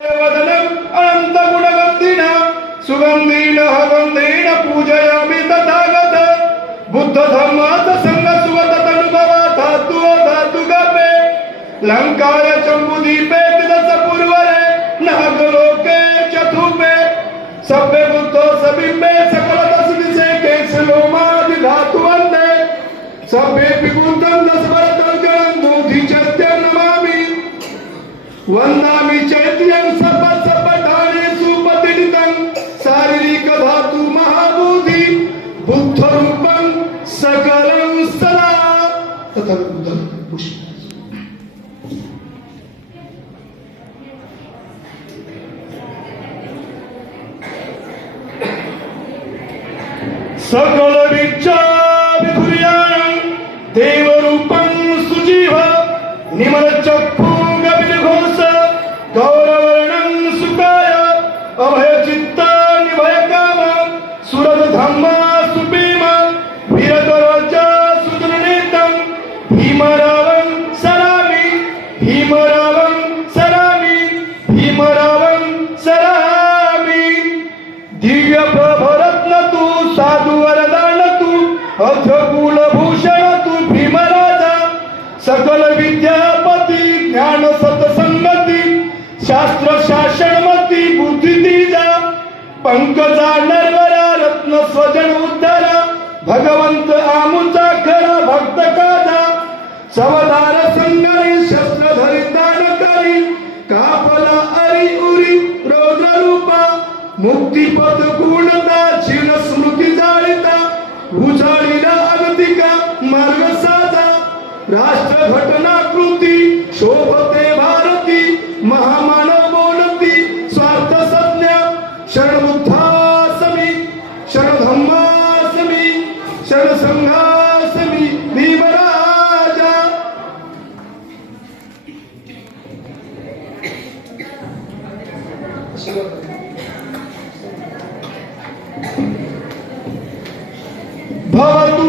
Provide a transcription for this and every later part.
वदनम् अनन्तगुणगन्धिना सुगन्धेन गन्धेन पूजयामि तथागत। बुद्धधर्माथ सङ्गसुगत तनुभवाथ तु धातु धातु गमे लङ्काय चम्बुदीपे दश पूर्वरे नागलोके चतुपे सभ्य बुद्धो सबिम्बे सकल दश दिशे केसलोमादि धातु वन्दे। सभ्य विभूतं दश भरतं मोदि चत्य नमामि। वंदामि Tabii burada bu సకల విద్యాభిధుర్యాం దేవరూపం సుజీవ నిమల చప్పు గవిఘోష भीमरावं सरामि भीमरावं सरामि भीमरावं सरामि. दिव्य प्रभरत्न तू साधू वरदान तू अध्यकुल भूषण तू भीमराजा. सकल विद्यापती ज्ञान सतसंगती शास्त्र शासनमती बुद्धी दिजा पंकजा नरवरा रत्न स्वजन उद्धारा. भगवंत आमुचा खरा भक्त काजा. सवदार संगरी शस्त्र धरिदान करी कापला अरी उरी रोग रूपा मुक्तिपद गुणता चिर स्मृती जाळिता उजाळीला अगतिका मार्ग साधा राष्ट्र घटना कृती शोभते भवतु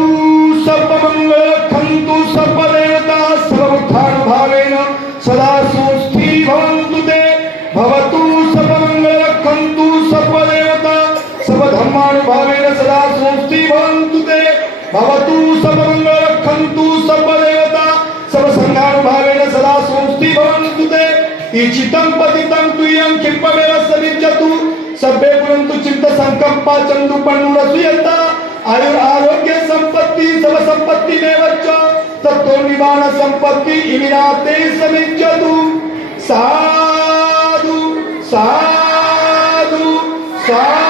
सर्वमङ्गल खन्तु सर्वदेवता सर्वोत्थान भावेन सदा सुस्थी भवन्तु ते। भवतु सर्वमङ्गल खन्तु सर्वदेवता सर्वधर्मानुभावेन सदा सुस्थी भवन्तु ते। भवतु सर्वमङ्गल खन्तु सर्वदेवता सर्वसङ्घानुभावेन इच्छितं पतितं तुयं कृपमेव समिच्छतु सभ्ये पुरन्तु चित्त संकम्पा चन्दुपण्णुरसु यथा आयुर आरोग्य संपत्ति सब संपत्ति में बच्चा तत्व निवान संपत्ति इमिनाते समिच्छतु साधु साधु साधु